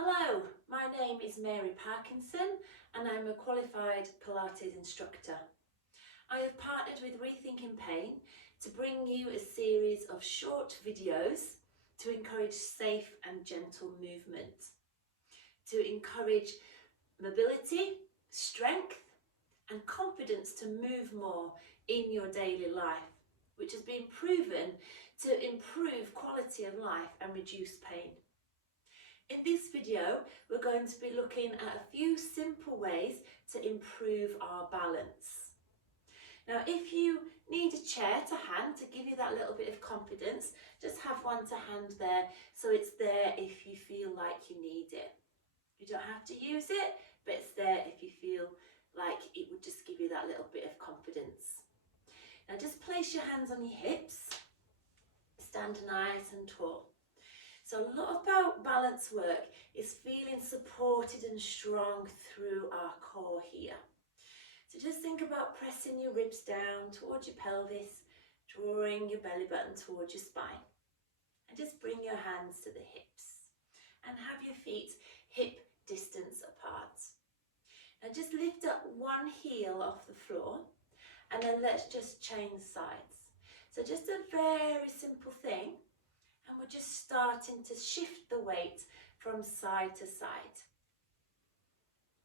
Hello, my name is Mary Parkinson and I'm a qualified Pilates instructor. I have partnered with Rethinking Pain to bring you a series of short videos to encourage safe and gentle movement, to encourage mobility, strength and confidence to move more in your daily life, which has been proven to improve quality of life and reduce pain. In this video, we're going to be looking at a few simple ways to improve our balance. Now, if you need a chair to hand to give you that little bit of confidence, just have one to hand there so it's there if you feel like you need it. You don't have to use it, but it's there if you feel like it would just give you that little bit of confidence. Now, just place your hands on your hips, stand nice and tall. So a lot about balance work is feeling supported and strong through our core here. So just think about pressing your ribs down towards your pelvis, drawing your belly button towards your spine. And just bring your hands to the hips and have your feet hip distance apart. Now just lift up one heel off the floor and then let's just change sides. So just a very simple thing. And we're just starting to shift the weight from side to side.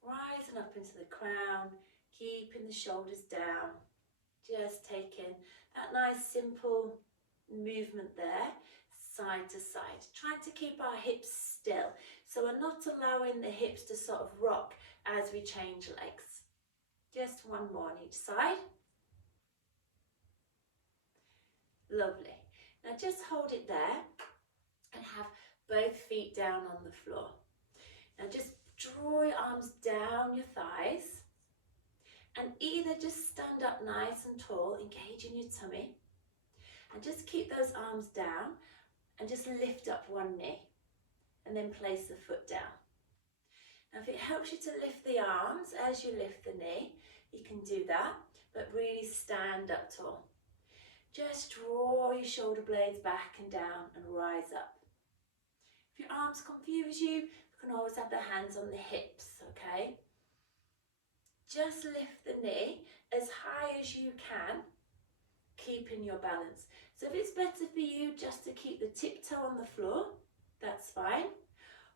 Rising up into the crown, keeping the shoulders down. Just taking that nice simple movement there, side to side. Trying to keep our hips still. So we're not allowing the hips to sort of rock as we change legs. Just one more on each side. Lovely. Now just hold it there and have both feet down on the floor. Now just draw your arms down your thighs and either just stand up nice and tall, engaging your tummy, and just keep those arms down and just lift up one knee and then place the foot down. Now if it helps you to lift the arms as you lift the knee, you can do that, but really stand up tall. Just draw your shoulder blades back and down and rise up. If your arms confuse you, you can always have the hands on the hips, okay? Just lift the knee as high as you can, keeping your balance. So if it's better for you just to keep the tiptoe on the floor, that's fine.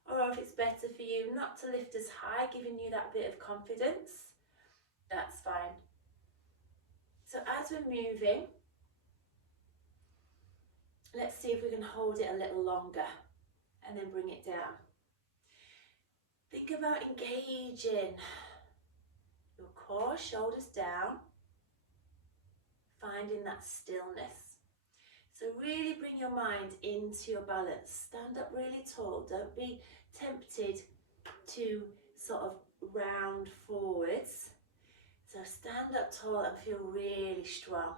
Or if it's better for you not to lift as high, giving you that bit of confidence, that's fine. So as we're moving, let's see if we can hold it a little longer and then bring it down. Think about engaging your core, shoulders down, finding that stillness. So really bring your mind into your balance. Stand up really tall. Don't be tempted to sort of round forwards. So stand up tall and feel really strong.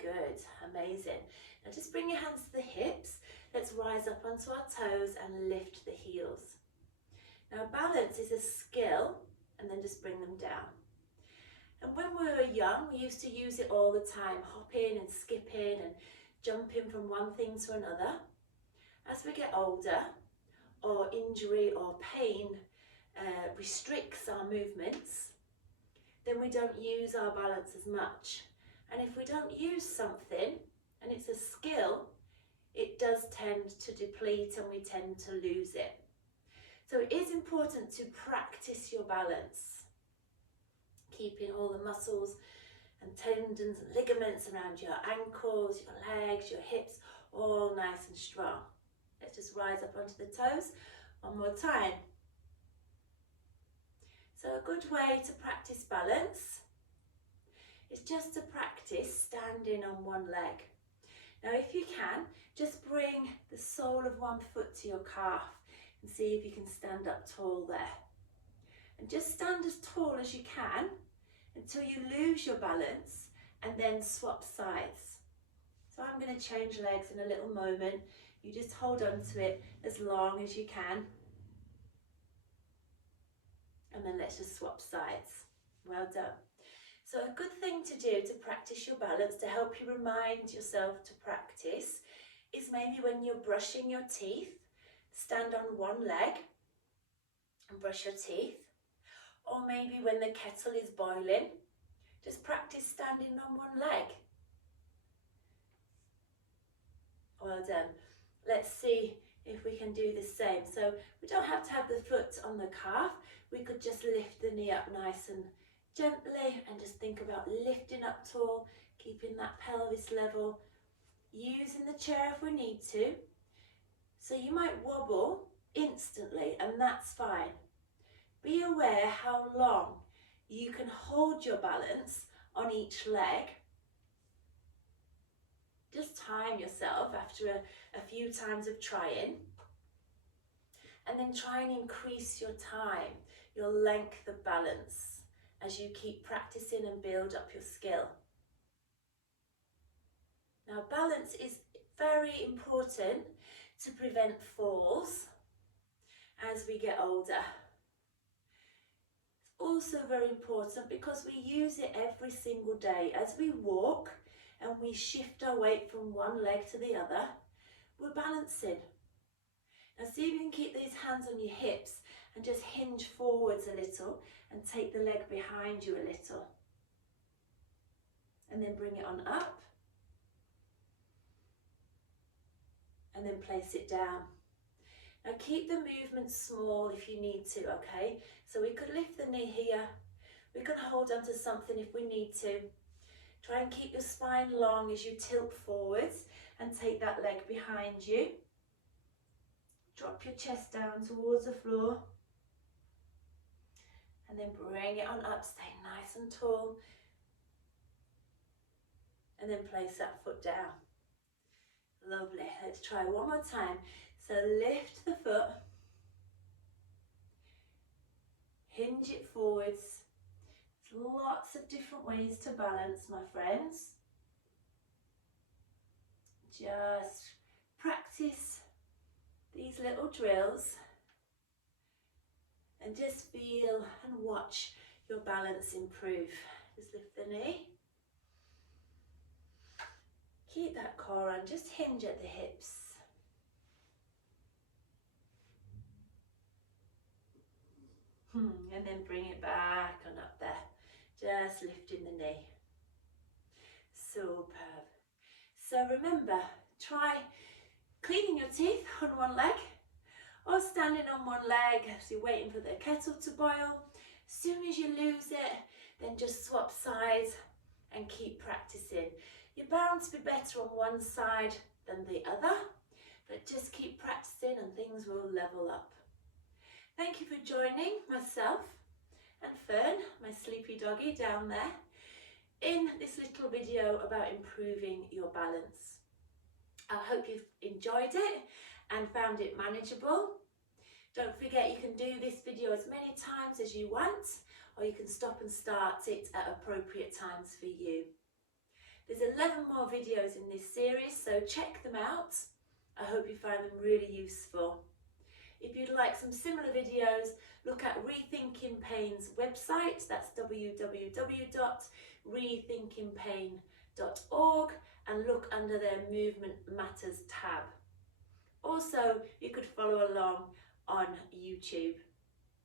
Good, amazing. Now just bring your hands to the hips. Let's rise up onto our toes and lift the heels. Now balance is a skill, and then just bring them down. And when we were young, we used to use it all the time, hopping and skipping and jumping from one thing to another. As we get older, or injury or pain restricts our movements, then we don't use our balance as much. And if we don't use something, and it's a skill, it does tend to deplete and we tend to lose it. So it is important to practice your balance, keeping all the muscles and tendons and ligaments around your ankles, your legs, your hips, all nice and strong. Let's just rise up onto the toes one more time. So a good way to practice balance is just to practice standing on one leg. Now if you can, just bring the sole of one foot to your calf and see if you can stand up tall there. And just stand as tall as you can until you lose your balance and then swap sides. So I'm going to change legs in a little moment. You just hold on to it as long as you can. And then let's just swap sides. Well done. So a good thing to do to practice your balance, to help you remind yourself to practice, is maybe when you're brushing your teeth, stand on one leg and brush your teeth. Or maybe when the kettle is boiling, just practice standing on one leg. Well done. Let's see if we can do the same. So we don't have to have the foot on the calf. We could just lift the knee up nice and gently and just think about lifting up tall, keeping that pelvis level, using the chair if we need to. So you might wobble instantly, and that's fine. Be aware how long you can hold your balance on each leg. Just time yourself after a few times of trying, and then try and increase your time, your length of balance as you keep practicing and build up your skill. Now, balance is very important to prevent falls as we get older. It's also very important because we use it every single day. As we walk and we shift our weight from one leg to the other, we're balancing. Now see if you can keep these hands on your hips and just hinge forwards a little and take the leg behind you a little. And then bring it on up. And then place it down. Now keep the movement small if you need to, okay? So we could lift the knee here. We can hold onto something if we need to. Try and keep your spine long as you tilt forwards and take that leg behind you. Drop your chest down towards the floor. And then bring it on up, stay nice and tall. And then place that foot down. Lovely, let's try one more time. So lift the foot, hinge it forwards. There's lots of different ways to balance, my friends. Just practice these little drills and just feel and watch your balance improve. Just lift the knee. Keep that core on, just hinge at the hips. And then bring it back on up there. Just lifting the knee. Superb. So remember, try cleaning your teeth on one leg or standing on one leg as you're waiting for the kettle to boil. As soon as you lose it, then just swap sides and keep practicing. You're bound to be better on one side than the other, but just keep practicing and things will level up. Thank you for joining myself and Fern, my sleepy doggy down there, in this little video about improving your balance. I hope you've enjoyed it and found it manageable. Don't forget you can do this video as many times as you want, or you can stop and start it at appropriate times for you. There's 11 more videos in this series, so check them out. I hope you find them really useful. If you'd like some similar videos, look at Rethinking Pain's website. That's www.rethinkingpain.org, and look under their Movement Matters tab. Also, you could follow along on YouTube.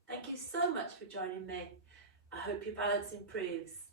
Thank you so much for joining me. I hope your balance improves.